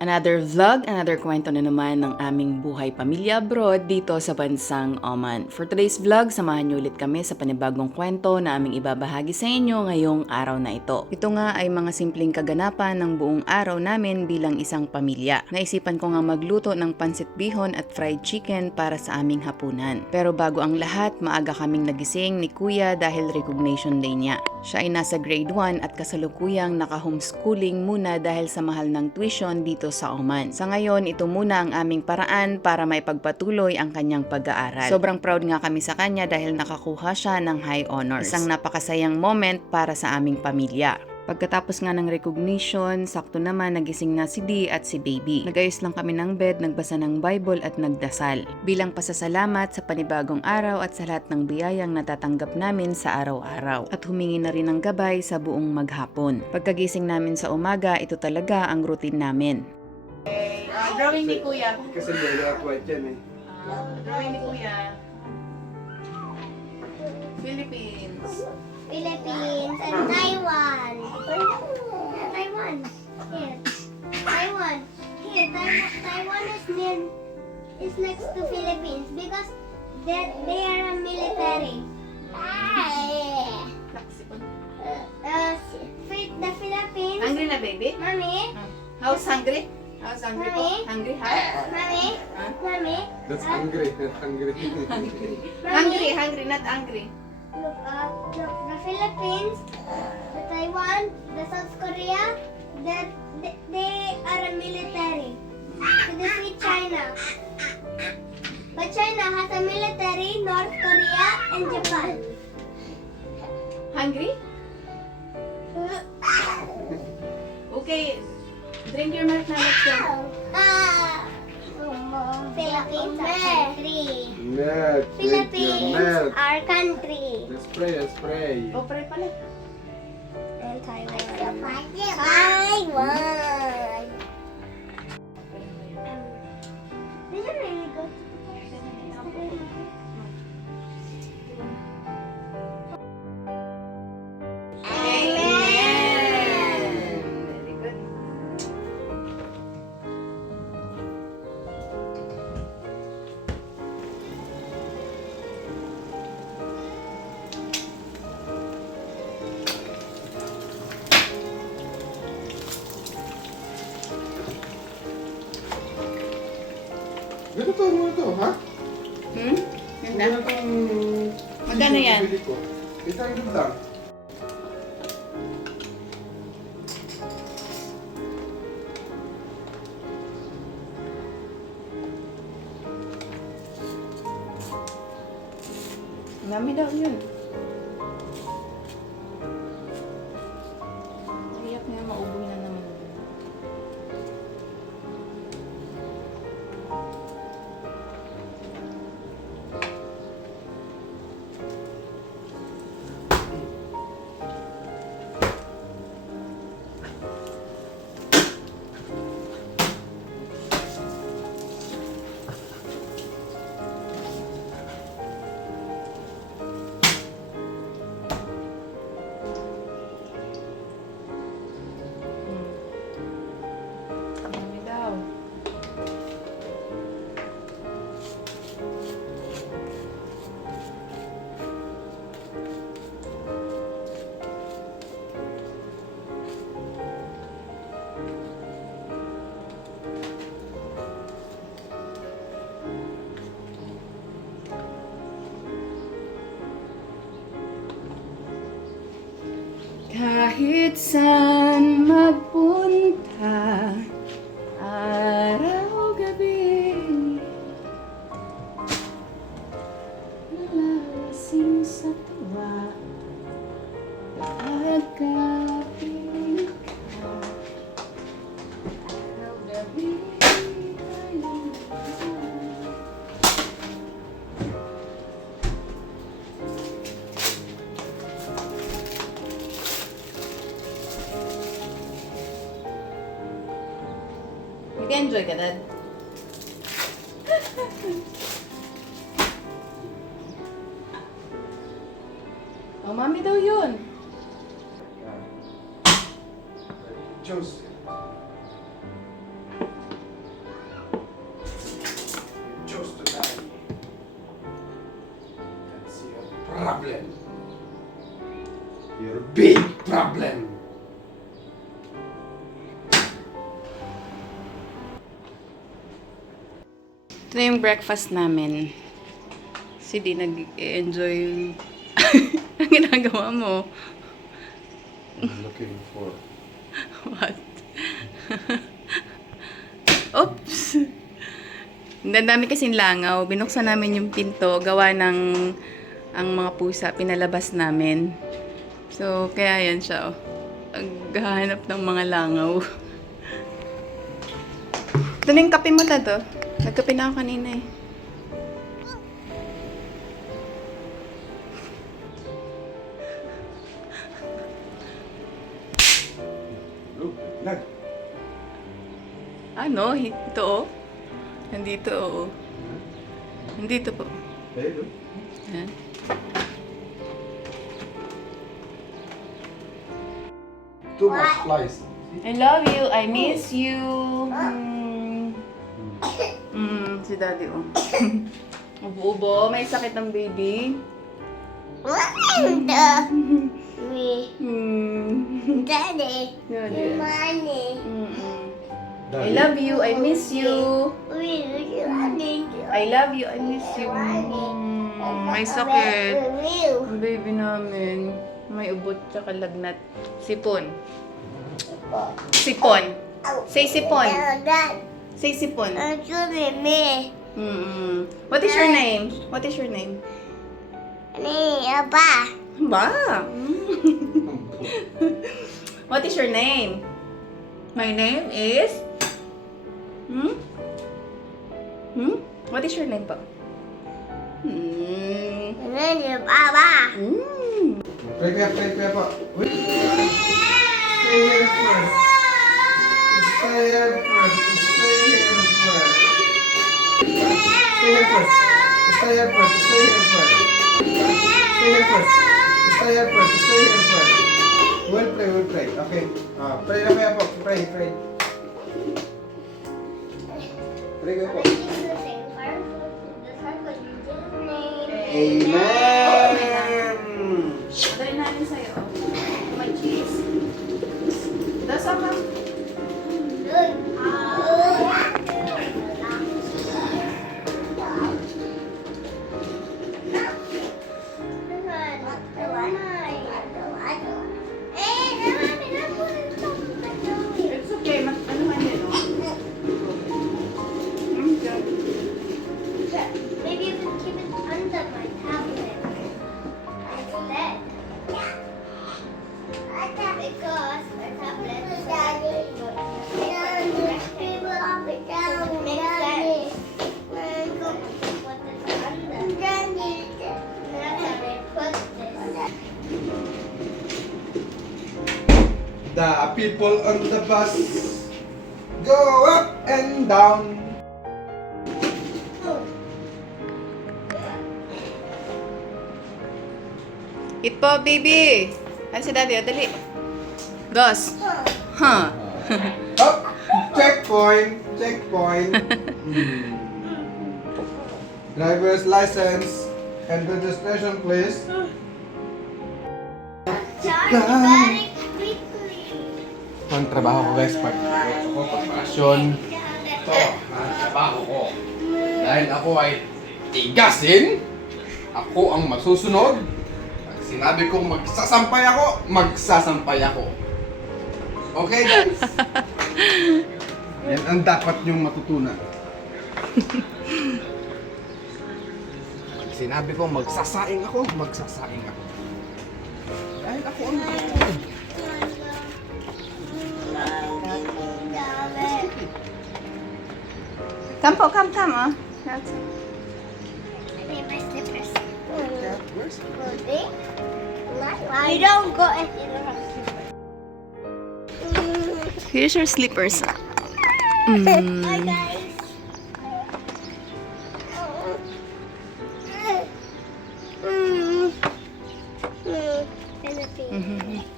Another vlog, another kwento na naman ng aming buhay pamilya abroad dito sa bansang Oman. For today's vlog, samahan niyo ulit kami sa panibagong kwento na aming ibabahagi sa inyo ngayong araw na ito. Ito nga ay mga simpleng kaganapan ng buong araw namin bilang isang pamilya. Naisipan ko nga magluto ng pansit bihon at fried chicken para sa aming hapunan. Pero bago ang lahat, maaga kaming nagising ni Kuya dahil recognition day niya. Siya ay nasa grade 1 at kasalukuyang naka-homeschooling muna dahil sa mahal ng tuition dito sa Oman. Sa ngayon, ito muna ang aming paraan para maipagpatuloy ang kanyang pag-aaral. Sobrang proud nga kami sa kanya dahil nakakuha siya ng high honors. Isang napakasayang moment para sa aming pamilya. Pagkatapos nga ng recognition, sakto naman nagising na si Dee at si Baby. Nagayos lang kami ng bed, nagbasa ng Bible at nagdasal. Bilang pasasalamat sa panibagong araw at sa lahat ng biyayang natatanggap namin sa araw-araw. At humingi na rin ng gabay sa buong maghapon. Pagkagising namin sa umaga, ito talaga ang routine namin. Drawing ni Kuya. Kasi black white yan eh. Drawing ni Kuya. Philippines. Philippines and Taiwan. Taiwan. Here. Taiwan. Here. Taiwan is next to Philippines because they are a military. The Philippines. Hungry na, baby? Mommy. How's hungry? How's hungry po? Mommy? Hungry, ha? Mommy. Huh? Mommy. That's hungry. Hungry. Hungry, hungry, not angry. Look, the Philippines, the Taiwan, the South Korea, they are a military. So this is China. But China has a military, North Korea and Japan. Hungry? Okay, drink your milk na, let's go. Philippines are country. Milk. Drink your Philippines milk. are country. Let's pray, let's pray. Oh, pray pala. And Taiwan. Taiwan. Did you really go to Amen. Very good. Ganito mo ito, ha? Ganda? Itong Magkano yan? bibili ko. Isang lang. Dami daw yun. Iyak nga, mauboy na naman. Dami daw. Kahit saan magpunta, araw-gabi, nalalasing sa tuwa, pagkapiling ka, araw-gabi, tayong dalawa. Nag-enjoy ka, Dad? Oh, mami daw yun. Choose. problem. You're a big problem. Ito na yung breakfast namin. Si Di nag-enjoy ang ginagawa mo. I'm looking for... What? Oops! Ang dami kasing langaw. Binuksan namin yung pinto. Gawa ng ang mga pusa. Pinalabas namin. So, kaya yan siya. Oh. Naghahanap ng mga langaw. Ito na yung kape mo, Tato. Nagkape na ako kanina eh. Look, lag. Ano? Ito oh. Nandito oo. Nandito po. Hey, look. Yan. Too much flies. I love you. I miss you. Si Daddy oh. Ubo-ubo. May sakit ang baby. Me. Daddy. Daddy. Money. I love you. I miss you. I love you. I miss you. May sakit. Ang baby namin. May ubot tsaka lagnat. Sipon. Sipon. Say sipon. Say sipon. Me. What is your name? What is your name? Me, Abba. Ba? What is your name? My name is... What is your name po? Abba. Pray kaya po. Wait. Stay here first. Stay here first. Stay here first. Stay here first. Stay here first. Stay here first. Stay here first. Stay here first. Stay here first. We'll pray. Okay. Pray na kaya po. Pray. Pray kaya po. Amen. Patayin natin sa'yo. May cheese. Dasa ka. It's okay. Ano man din, oh. Maybe you can keep it under my tablet instead. Because my tablet is The people on the bus go up and down. Eat po, baby. Ano si Daddy? Dali. Dos. Huh. Up. Checkpoint. Driver's license and registration, please. Charge very quickly. Ang trabaho ko guys, pagpasyon. Ito, ang trabaho ko. Dahil ako ay tigasin, ako ang masusunod. Pag sinabi kong magsasampay ako. Okay guys? Yan ang dapat niyong matutunan. Pag sinabi kong magsasaing ako. Dahil ako ang matutunan. Come po, come. Oh. That's it. I need my slippers. You don't go if you don't have slippers. Here's your slippers. Bye guys. Philippines.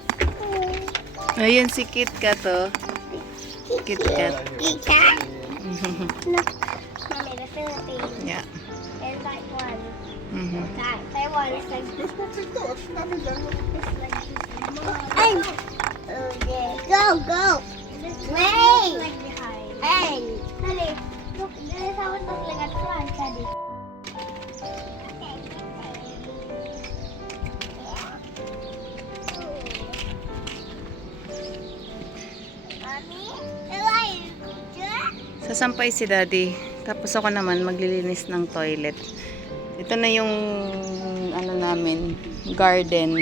Ayun si Kit Kat, oh. Kit Kat. Pika? Look, Mommy, the Philippines. Yeah. And Taiwan. Mhm. Taiwan. one is like this. Ito, at namin lang. It's like this. Ay! Go, go! Wait! Like behind. Hey! Daddy, look, this is how it looks like at front, Daddy. Mommy, Sasampay si daddy. Tapos ako naman maglilinis ng toilet. Ito na yung ano namin, garden.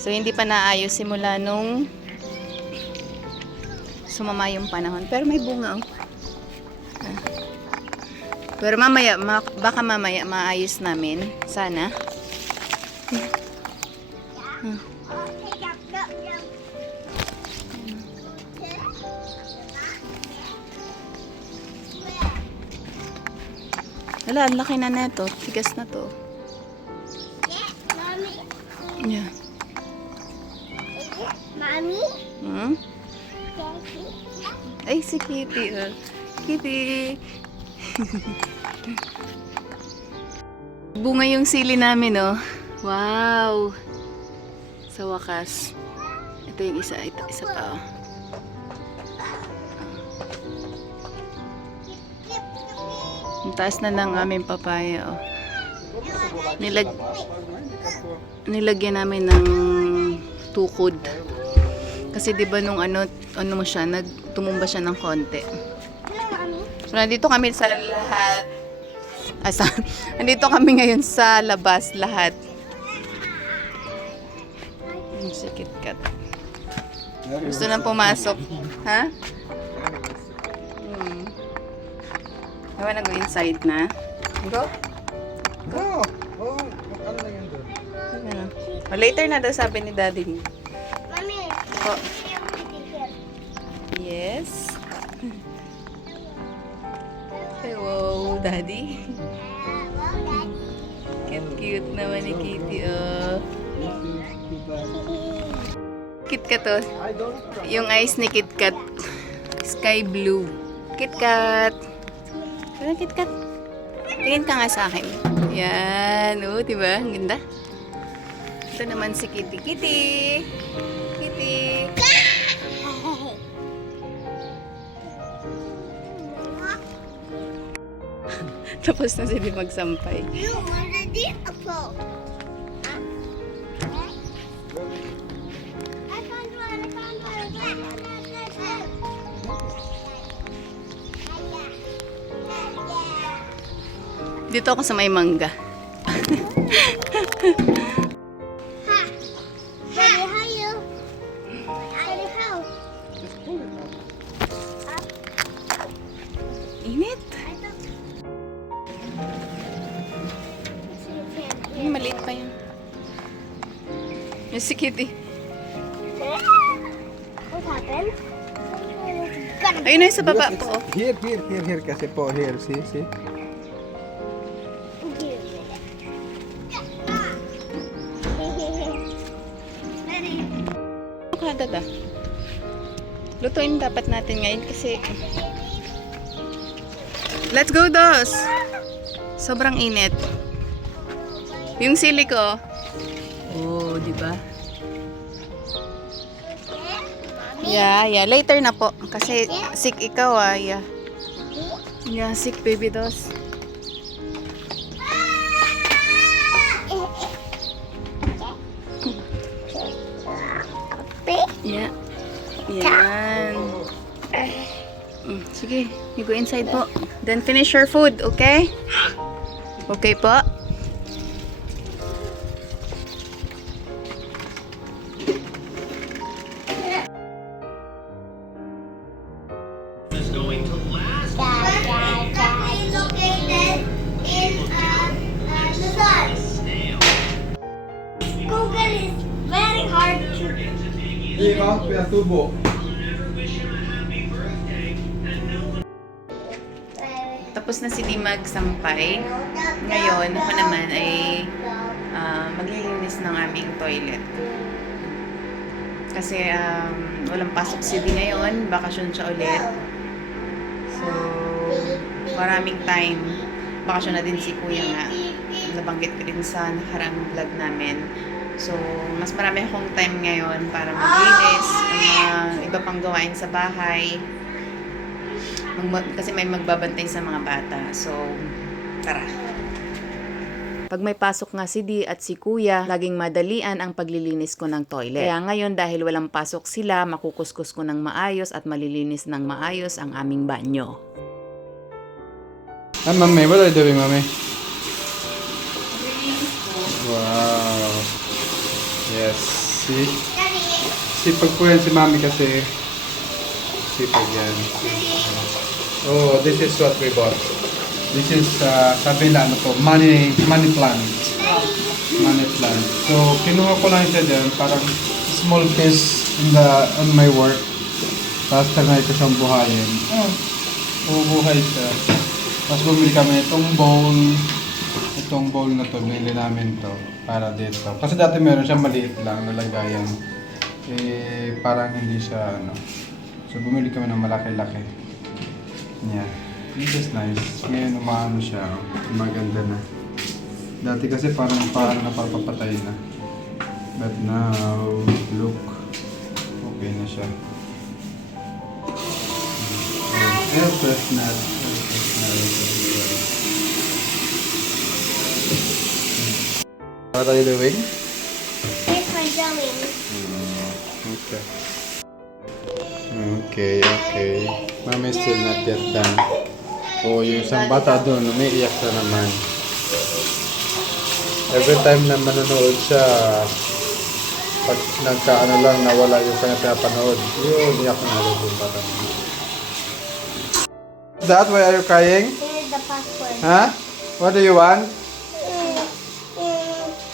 So hindi pa naayos simula nung sumama yung panahon. Pero may bunga oh. Ah. Pero mamaya, baka mamaya maayos namin. Sana. Wala, ang laki na neto. Tigas na to. Mommy, Yeah. Mommy, Hmm? Daddy. Ay, si Kitty. Oh. Kitty. Bunga yung sili namin, oh. Wow. Sa wakas. Ito yung isa. Ito, isa pa, oh. Ang taas na ng aming papaya, oh. Nilagyan namin ng tukod. Kasi 'di ba nung ano mo siya, tumumba siya ng konti. Hello, Mommy. So nandito kami sa lahat. Nandito kami ngayon sa labas lahat. Si KitKat. Gusto nang pumasok. Ha? Gawa na go inside na. Go. Go! Oh, ano na yan doon? Ano? Oh, later na daw sabi ni daddy mo. Mommy, Oh, see your pretty here. yes. Hello, daddy. Hello, Daddy. Cute naman ni Kitty, oh. KitKat, oh. I don't Yung eyes ni KitKat, sky blue. KitKat. Ano, KitKat? Tingin ka nga sa akin. Yan, oh, diba? Ang ganda. Ito naman si Kitty. Kitty! Kitty! Tapos na sila magsampay. You already upload. I found one. I found one. Dito ako sa may mangga. Ha! Daddy, how you? Daddy, how? Just pull it out. Init. I thought... See your hand Ay, here. maliit pa yan. Yung si Kitty. What happened? Gonna Ayun na yung sa baba Because po. it's- Here kasi po. Here, see? Daddy. Kagad ah. Lutuin dapat natin ngayon kasi let's go, Dos! Sobrang init. Yung sili ko. Oh, di ba? Yeah. Later na po. Kasi sick ikaw ah. Yeah, sick baby Dos. Yeah. Yan. Sige, you go inside po. Then finish your food, okay? Okay po? Located in the sun. Google is very hard to. Di ba? Pinatubo. Tapos na si Dimag sampay. Ngayon, ako naman ay maglilinis ng aming toilet. Kasi walang pasok si Di ngayon. Bakasyon siya ulit. So, maraming time. Bakasyon na din si Kuya nga. nabanggit ko din sa nakarang vlog namin. So, mas marami akong time ngayon para maglinis, ang iba pang gawain sa bahay. Kasi may magbabantay sa mga bata. So, tara. Pag may pasok nga si Di at si Kuya, laging madalian ang paglilinis ko ng toilet. Kaya ngayon dahil walang pasok sila, makukuskus ko ng maayos at malilinis ng maayos ang aming banyo. Hi, Mommy. What are you doing, Mommy? Maglilinis ko. Wow. Yes. See? Daddy, Sipag po yan si Mommy kasi. Sipag yan. Oh, this is what we bought. This is, sabi na ano to, money plant. Money plant. So, kinuha ko lang siya dyan, parang small piece on my work. Tapos tagay ko siyang buhayin. Bubuhay siya. Tapos bumili kami itong bowl. Itong bowl na to, binili namin to para dito. Kasi dati meron siyang maliit lang na lagayan. Eh, parang hindi siya ano. So, bumili kami ng malaki-laki. Yeah. This is nice. Ngayon umaano siya. Maganda na. Dati kasi parang napapapatay na. But now, look. Okay na siya. Air freshener. What are you doing? here's my drawing. Okay. Okay. Mami still not yet done. Oh, yung isang bata doon, umiiyak na naman. Every time na manonood siya, pag nagkaano lang, nawala yung kanya pinapanood, yun, iyak na agad yung bata. Dad, why are you crying? Here's the password. Huh? What do you want?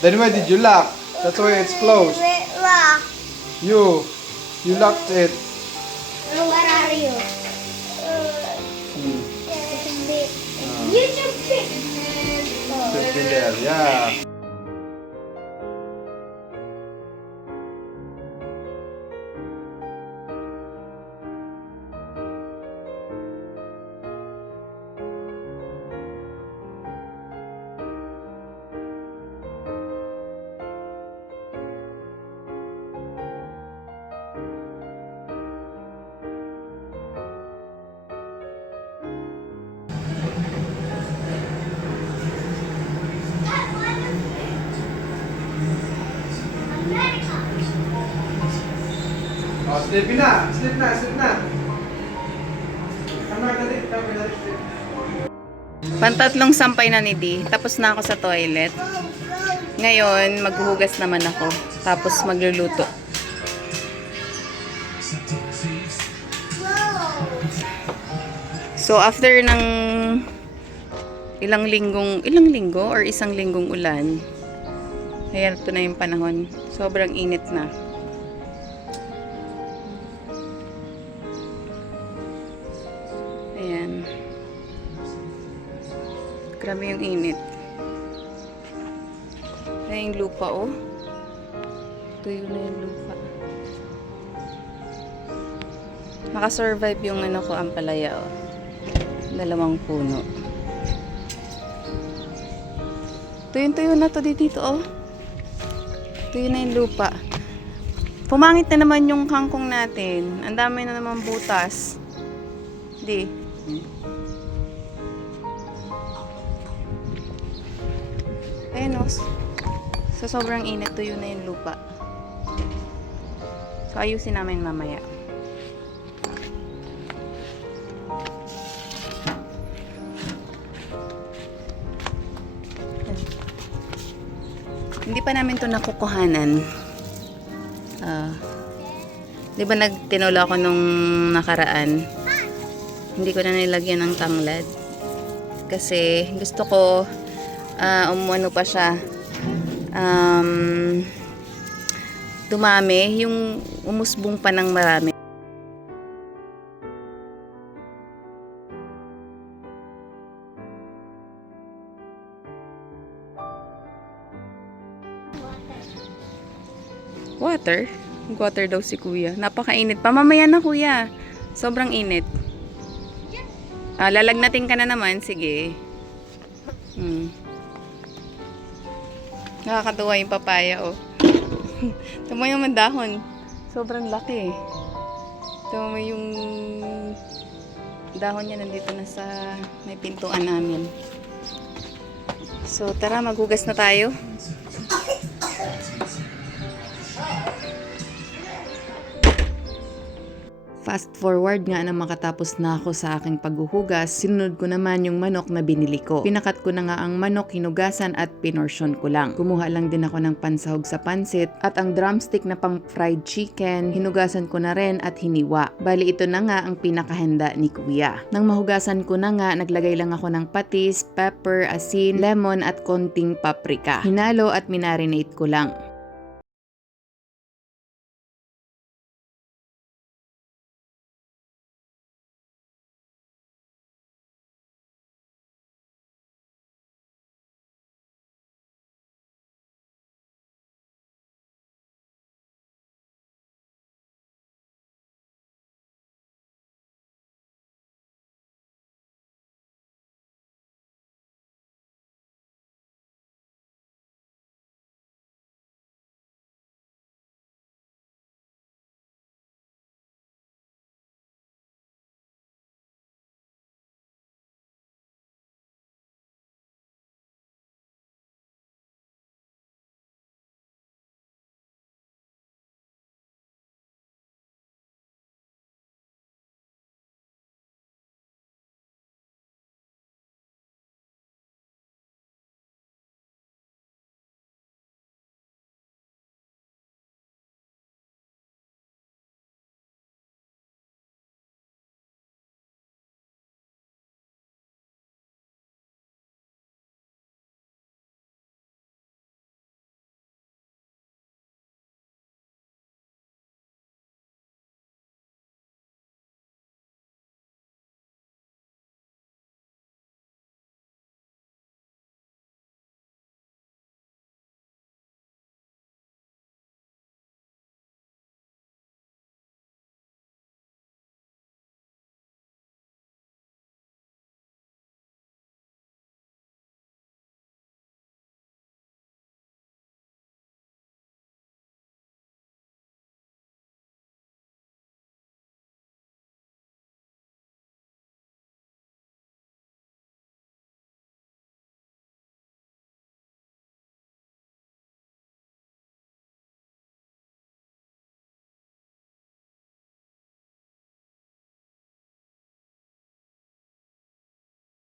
Then why did you lock? That's why it's closed. Rock. You locked it. Where are you? You should pick. Should be there, yeah. Oh, sleep na. Come dali. Pantatlong sampay na ni Di. Tapos na ako sa toilet. Ngayon, maghuhugas naman ako. Tapos magluluto. So, after ng ilang linggo or isang linggong ulan, ayan, ito na yung panahon. Sobrang init na. Ayan. Grabe yung init. Ayan yung lupa, oh. Tuyo na yung lupa. Nakasurvive yung ano ko, ampalaya, oh. 2 puno. Tuyo na to dito, oh. Tuyo na yung lupa. Pumangit na naman yung kangkong natin. Ang dami na naman butas. Di. Ayan, oh. Sa sobrang init, tuyo na yung lupa. So, ayusin namin mamaya. Hindi pa namin to nakukuhanan. Di ba nagtinola ako nung nakaraan? Hindi ko na nilagyan ng tanglad. Kasi gusto ko umano pa siya. Dumami. Yung umusbong pa ng marami. Water? Water daw si kuya. Napakainit pa. Mamaya na kuya. Sobrang init. Lalagnatin ka na naman. Sige. Nakakatuwa yung papaya, oh. Tama yung dahon. Sobrang laki, eh. Tama yung dahon niya nandito na sa may pintuan namin. So, tara, maghugas na tayo. Fast forward nga na makatapos na ako sa aking paghuhugas, sinunod ko naman yung manok na binili ko. Pinakat ko na nga ang manok, hinugasan at pinorsyon ko lang. Kumuha lang din ako ng pansahog sa pansit at ang drumstick na pang fried chicken, hinugasan ko na rin at hiniwa. Bali ito na nga ang pinakahanda ni Kuya. Nang mahugasan ko na nga, naglagay lang ako ng patis, pepper, asin, lemon at konting paprika. Hinalo at minarinate ko lang.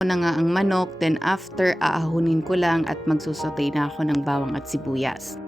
Na nga ang manok, then after aahunin ko lang at magsusotay na ako ng bawang at sibuyas.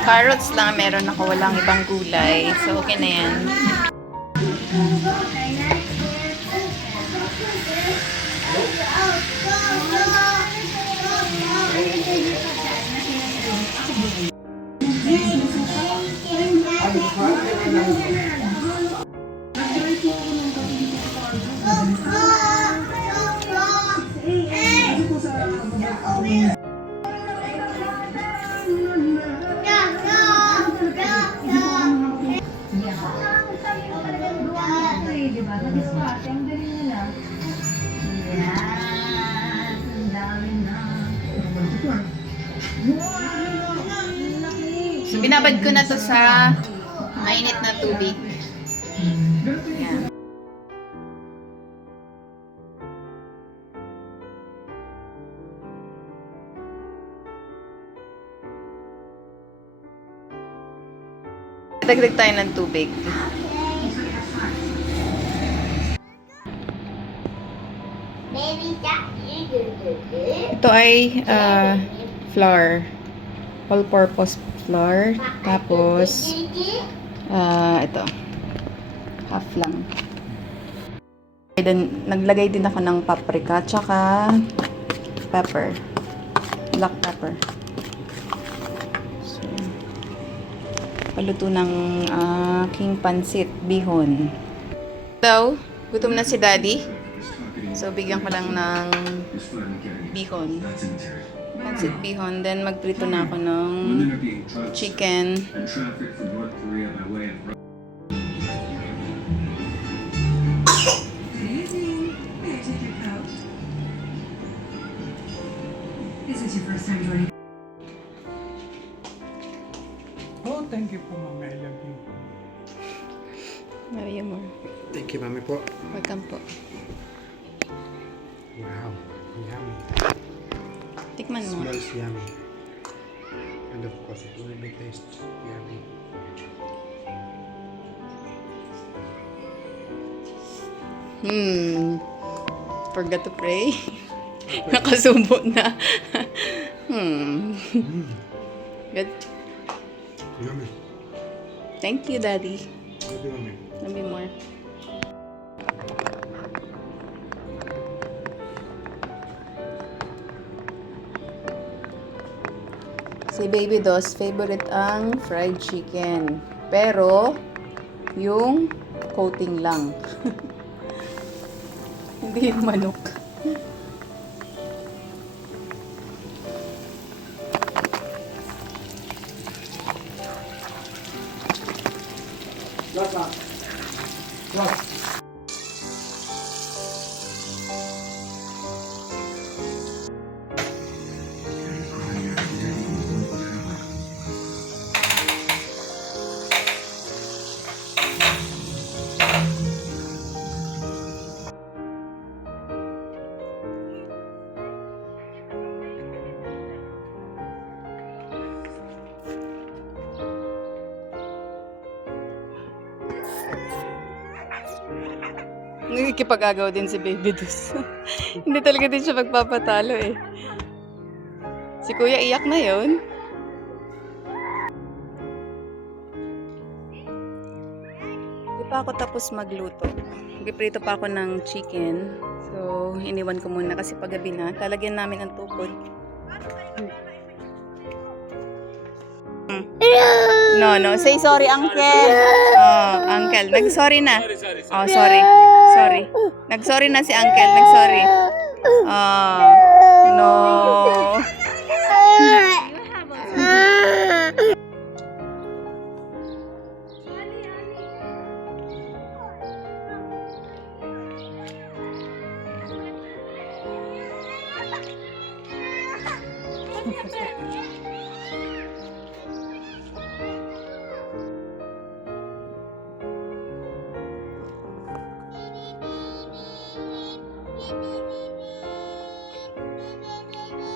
Carrots lang meron ako, walang ibang gulay. So, okay na yan. So, binabad ko na to sa mainit na tubig. Yan. Dagdag tayo ng tubig. Ito ay flour. All-purpose flour. Tapos, ito. Half lang. Then, naglagay din ako ng paprika, tsaka pepper. Black pepper. So, paluto ng aking pansit, bihon. Hello, gutom na si Daddy. So, bigyan ko lang ng bihon. Pansit bihon. Then, magprito na ako ng chicken. This is your first time joining. Oh, thank you po, Mami. I love you. Love you more. Thank you, Mami po. Welcome po. Wow, yummy. Tikman mo. Smells yummy. And of course, it will be taste yummy. Forgot to pray. Nakasubo na. Good. Yummy. Thank you, Daddy. Love you, Mami. Love you more. Si Baby Dos, favorite ang fried chicken. Pero, yung coating lang. Hindi yung manok. Nakikipag-agaw din si Baby Dus. Hindi talaga din siya magpapatalo eh. Si Kuya iyak na yon. Hindi pa ako tapos magluto. Giprito pa ako ng chicken. So, iniwan ko muna kasi paggabi na. Lalagyan namin ng tukod. No. Say sorry, Uncle. Oh, Uncle. Nag-sorry na. Oh, sorry. Sorry. Nag-sorry na si Uncle. Nag-sorry. Oh, no.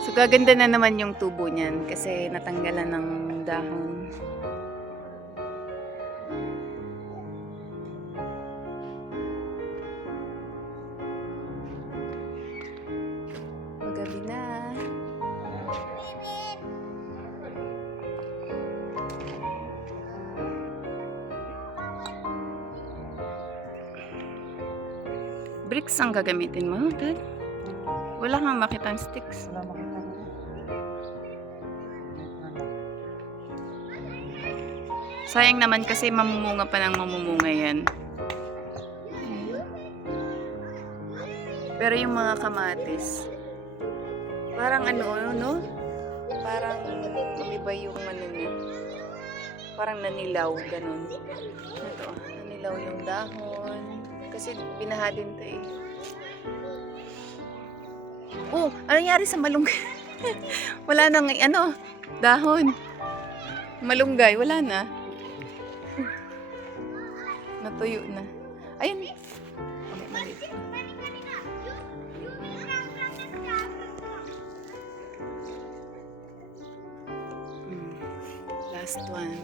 So, gaganda na naman yung tubo niyan kasi natanggalan ng dahon. Paggabi na. Bricks ang gagamitin mo, Dad? Wala kang makitang sticks. Wala makita ko. Sayang naman kasi mamumunga pa ng mamumunga yan. Pero yung mga kamatis, parang ano, no? Parang umiba yung ano niya. Parang nanilaw, ganun. Ito, nanilaw yung dahon. Kasi binaha din to eh. Oh, ano nangyari sa malunggay? Wala nang ano, dahon. Malunggay, wala na. Natuyo na. Ayun. Okay, maliit. Last one.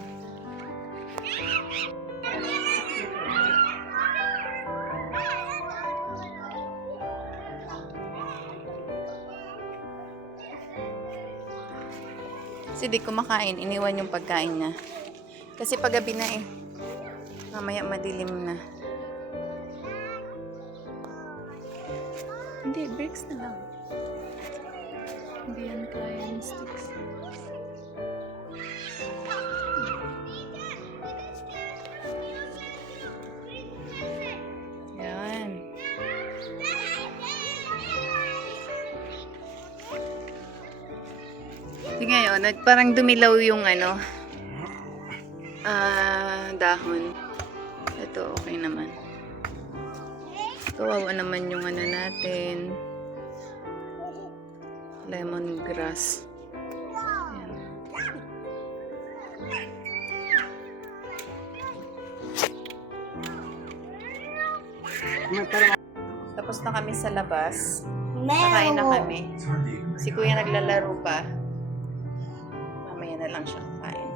Kasi di kumakain, iniwan yung pagkain niya. Kasi paggabi na eh. Mamaya madilim na. Hindi, bricks na lang. Hindi yan kaya yung sticks. Yan. Di ngayon, parang dumilaw yung dahon. Ito, okay naman. Kawawa naman yung natin. Lemongrass. Ayan. Tapos na kami sa labas. Nakain na kami. Si kuya naglalaro pa. Mamaya na lang siya kakain.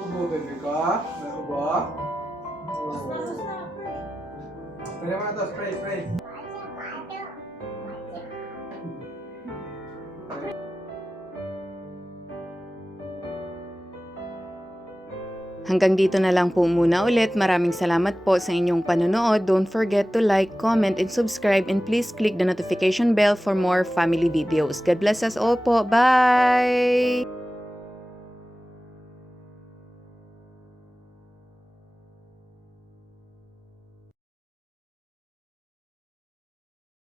Ubo, baby ka? May ubo? Pwede mo na to, spray, spray. Hanggang dito na lang po muna ulit. Maraming salamat po sa inyong panonood. Don't forget to like, comment, and subscribe. And please click the notification bell for more family videos. God bless us all po. Bye!